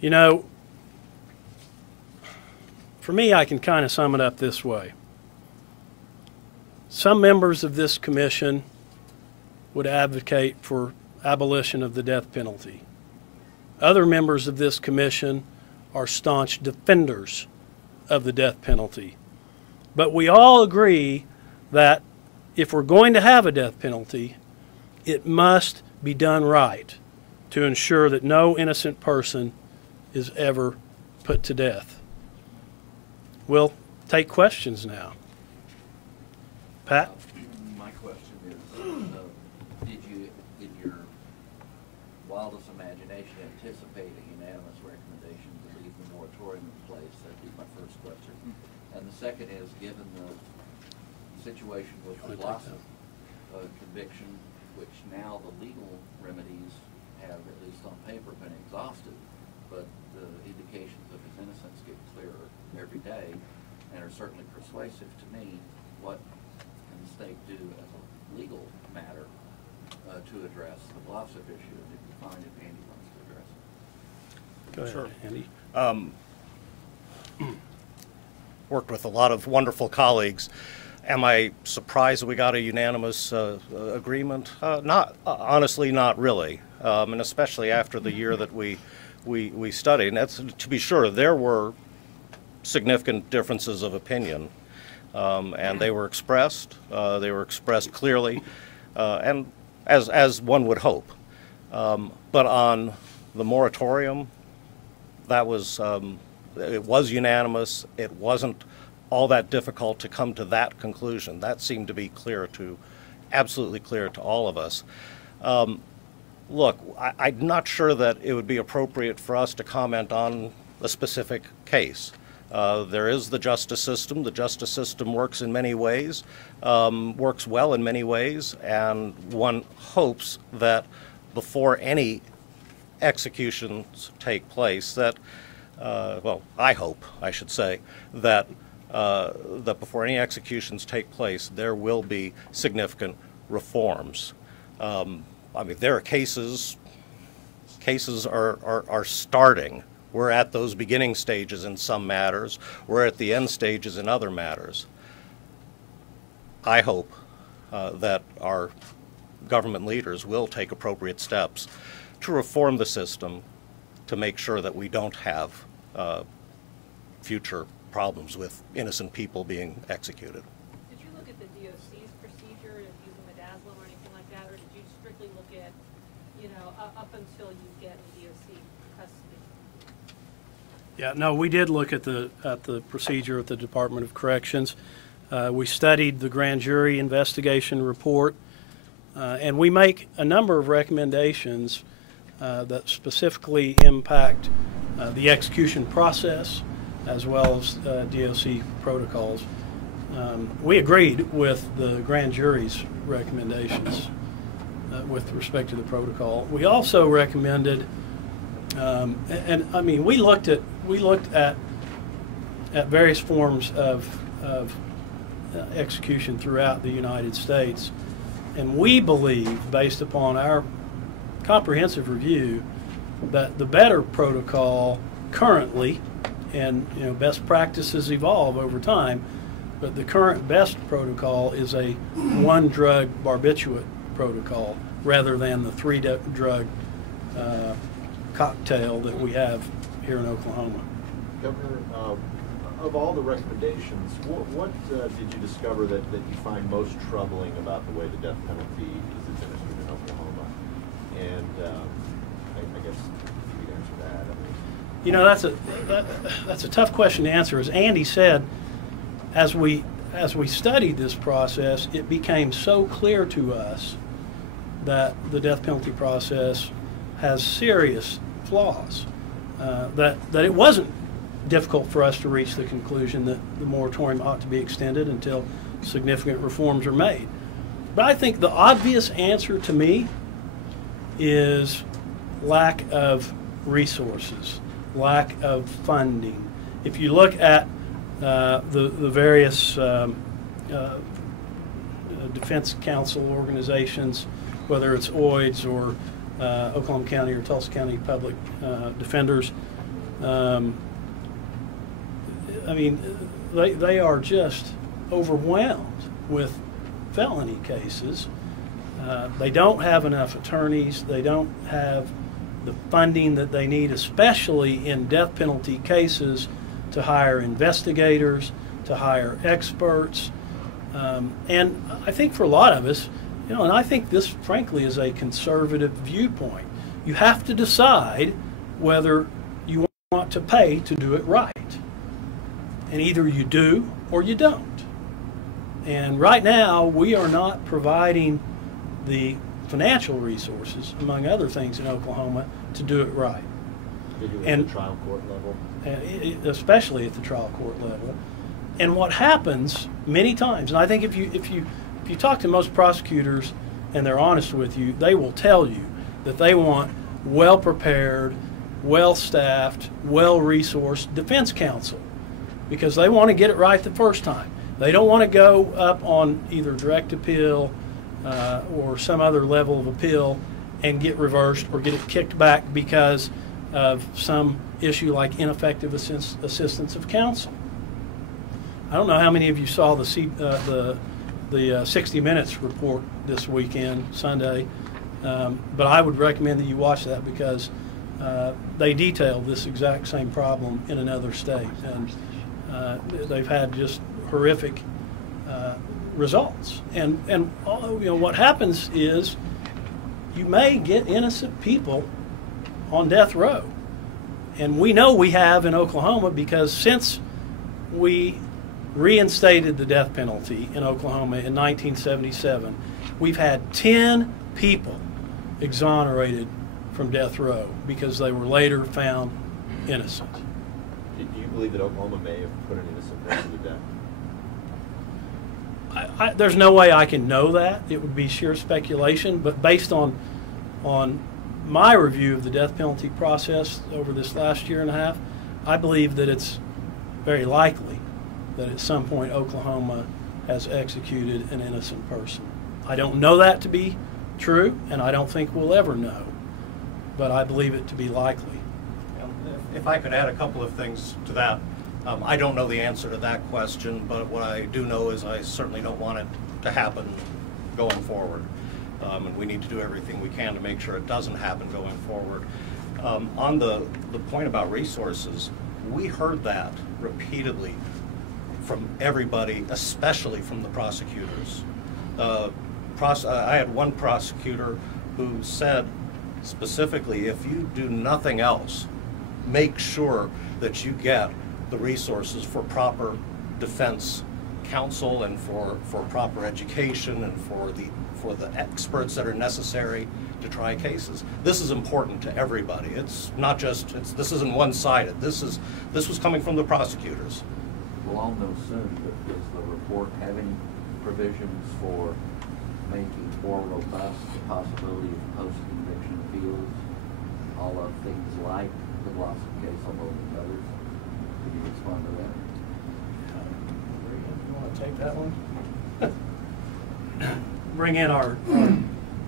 You know, for me, I can kind of sum it up this way. Some members of this commission would advocate for abolition of the death penalty. Other members of this commission are staunch defenders of the death penalty. But we all agree that if we're going to have a death penalty, it must be done right to ensure that no innocent person is ever put to death. We'll take questions now. Pat? My question is, did you, in your wildest imagination, anticipate a unanimous recommendation to leave the moratorium in place? That'd be my first question. And the second is, given the situation with the loss of conviction, which now the legal remedies have, at least on paper, been exhausted, but the indications of his innocence get clearer every day and are certainly persuasive to me, what can the state do as a legal matter to address the Glossip issue, and if you find if Andy wants to address it? Go ahead, Sure. Andy. Worked with a lot of wonderful colleagues. Am I surprised that we got a unanimous agreement? Honestly, not really, and especially after the year that we studied. And that's, to be sure, there were significant differences of opinion, and they were expressed clearly, and as one would hope. But on the moratorium, that was it was unanimous. It wasn't all that difficult to come to that conclusion. That seemed to be absolutely clear to all of us. Look, I'm not sure that it would be appropriate for us to comment on a specific case. There is the justice system. The justice system works in many ways, works well in many ways, and one hopes that before any executions take place, that, well, I hope, I should say, that before any executions take place, there will be significant reforms. I mean, there are cases are starting. We're at those beginning stages in some matters. We're at the end stages in other matters. I hope that our government leaders will take appropriate steps to reform the system to make sure that we don't have future problems with innocent people being executed. Did you look at the DOC's procedure of using midazolam or anything like that, or did you strictly look at, you know, up until you get the DOC custody? Yeah, no, we did look at the procedure at the Department of Corrections. We studied the grand jury investigation report, and we make a number of recommendations that specifically impact the execution process as well as DOC protocols. We agreed with the grand jury's recommendations with respect to the protocol. We also recommended, and I mean, we looked at various forms of execution throughout the United States, and we believe, based upon our comprehensive review, that the better protocol currently, and you know, best practices evolve over time, but the current best protocol is a one-drug barbiturate protocol rather than the three-drug cocktail that we have here in Oklahoma. Governor, of all the recommendations, what did you discover that you find most troubling about the way the death penalty is administered in Oklahoma? And I guess if you could answer that. I mean, you know, that's a tough question to answer. As Andy said, as we studied this process, it became so clear to us that the death penalty process has serious flaws, that it wasn't difficult for us to reach the conclusion that the moratorium ought to be extended until significant reforms are made. But I think the obvious answer to me is lack of resources, lack of funding. If you look at the various defense council organizations, whether it's OIDS or Oklahoma County or Tulsa County Public Defenders, I mean, they are just overwhelmed with felony cases. They don't have enough attorneys. They don't have the funding that they need, especially in death penalty cases, to hire investigators, to hire experts. And I think for a lot of us, you know, and I think this, frankly, is a conservative viewpoint. You have to decide whether you want to pay to do it right. And either you do or you don't. And right now, we are not providing the financial resources, among other things, in Oklahoma to do it right. And at the trial court level? Especially at the trial court level. And what happens many times, and I think if you talk to most prosecutors and they're honest with you, they will tell you that they want well-prepared, well-staffed, well-resourced defense counsel because they want to get it right the first time. They don't want to go up on either direct appeal or some other level of appeal and get reversed or get it kicked back because of some issue like ineffective assistance of counsel. I don't know how many of you saw the 60 Minutes report this weekend, Sunday, but I would recommend that you watch that because they detail this exact same problem in another state, and they've had just horrific results. And you know what happens is you may get innocent people on death row, and we know we have in Oklahoma because since we reinstated the death penalty in Oklahoma in 1977, we've had 10 people exonerated from death row because they were later found innocent. Do you believe that Oklahoma may have put an innocent person to death? There's no way I can know that. It would be sheer speculation, but based on my review of the death penalty process over this last year and a half, I believe that it's very likely that at some point Oklahoma has executed an innocent person. I don't know that to be true, and I don't think we'll ever know, but I believe it to be likely. If I could add a couple of things to that. I don't know the answer to that question, but what I do know is I certainly don't want it to happen going forward. And we need to do everything we can to make sure it doesn't happen going forward. On the point about resources, we heard that repeatedly from everybody, especially from the prosecutors. I had one prosecutor who said specifically, if you do nothing else, make sure that you get the resources for proper defense counsel and for proper education and for the experts that are necessary to try cases. This is important to everybody. It's not just, this isn't one-sided. This was coming from the prosecutors. Well, on those soon, does the report have any provisions for making more robust the possibility of post-conviction appeals, all of things like the Blossom case, although the others? Could you respond to that? You want to take that one? Bring in our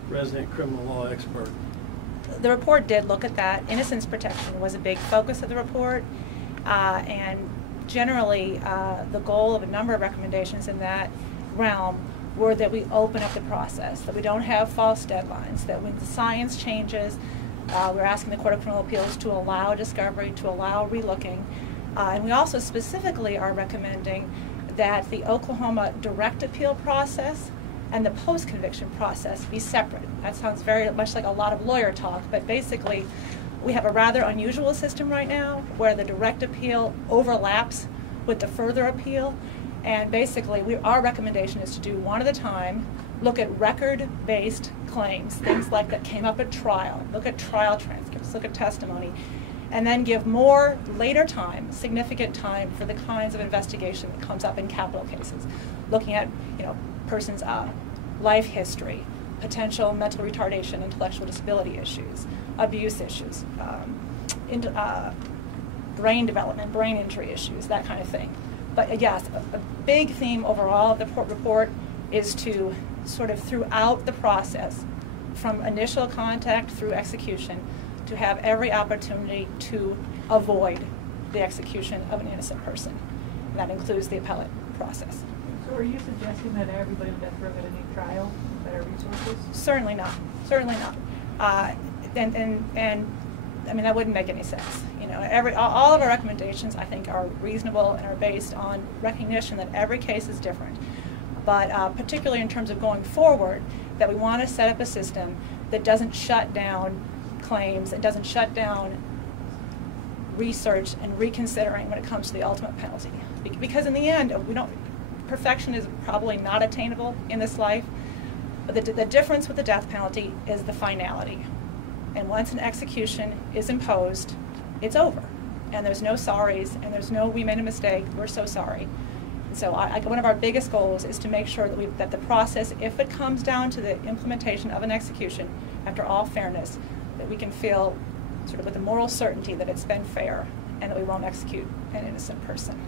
resident criminal law expert. The report did look at that. Innocence protection was a big focus of the report, and generally the goal of a number of recommendations in that realm were that we open up the process, that we don't have false deadlines, that when the science changes, we're asking the Court of Criminal Appeals to allow discovery, to allow relooking. And we also specifically are recommending that the Oklahoma direct appeal process and the post-conviction process be separate. That sounds very much like a lot of lawyer talk, but basically we have a rather unusual system right now where the direct appeal overlaps with the further appeal, and basically our recommendation is to do one at a time, look at record-based claims, things like that came up at trial, look at trial transcripts, look at testimony, and then give more later time, significant time for the kinds of investigation that comes up in capital cases, looking at person's life history, potential mental retardation, intellectual disability issues, abuse issues, brain development, brain injury issues, that kind of thing. But yes, a big theme overall of the report is to sort of throughout the process, from initial contact through execution, to have every opportunity to avoid the execution of an innocent person. And that includes the appellate process. So are you suggesting that everybody on death row get a new trial, better resources? Certainly not. Certainly not. And I mean, that wouldn't make any sense. You know, all of our recommendations, I think, are reasonable and are based on recognition that every case is different. But particularly in terms of going forward, that we want to set up a system that doesn't shut down claims, it doesn't shut down research and reconsidering when it comes to the ultimate penalty. Because in the end, perfection is probably not attainable in this life. But the difference with the death penalty is the finality. And once an execution is imposed, it's over. And there's no sorries, and there's no, we made a mistake, we're so sorry. And so one of our biggest goals is to make sure that the process, if it comes down to the implementation of an execution, after all fairness, that we can feel sort of with a moral certainty that it's been fair and that we won't execute an innocent person.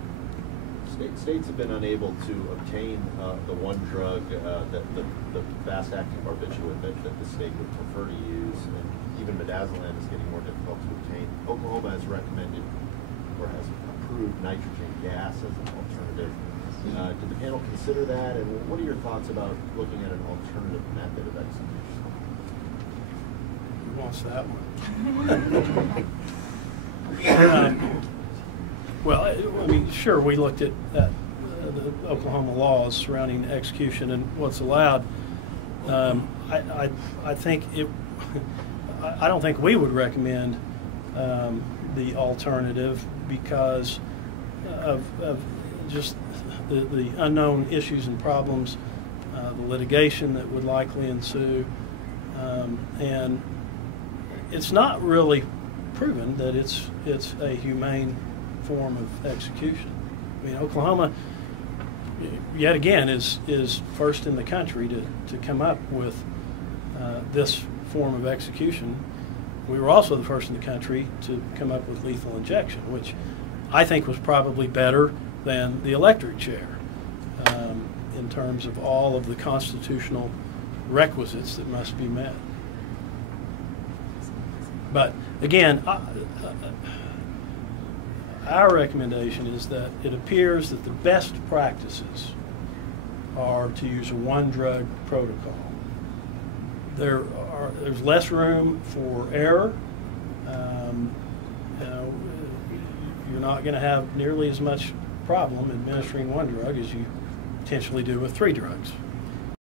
States have been unable to obtain the one drug, the fast-acting barbiturate that the state would prefer to use, and even midazolam is getting more difficult to obtain. Oklahoma has recommended or has approved nitrogen gas as an alternative. Did the panel consider that, and what are your thoughts about looking at an alternative method of execution? Who wants that one? Well, I mean, sure, we looked at the Oklahoma laws surrounding execution and what's allowed. I think I don't think we would recommend the alternative because of just the unknown issues and problems, the litigation that would likely ensue, and it's not really proven that it's a humane form of execution. I mean, Oklahoma, yet again, is first in the country to come up with this form of execution. We were also the first in the country to come up with lethal injection, which I think was probably better than the electric chair in terms of all of the constitutional requisites that must be met. But again, our recommendation is that it appears that the best practices are to use a one-drug protocol. There's less room for error. You're not going to have nearly as much problem administering one drug as you potentially do with 3 drugs.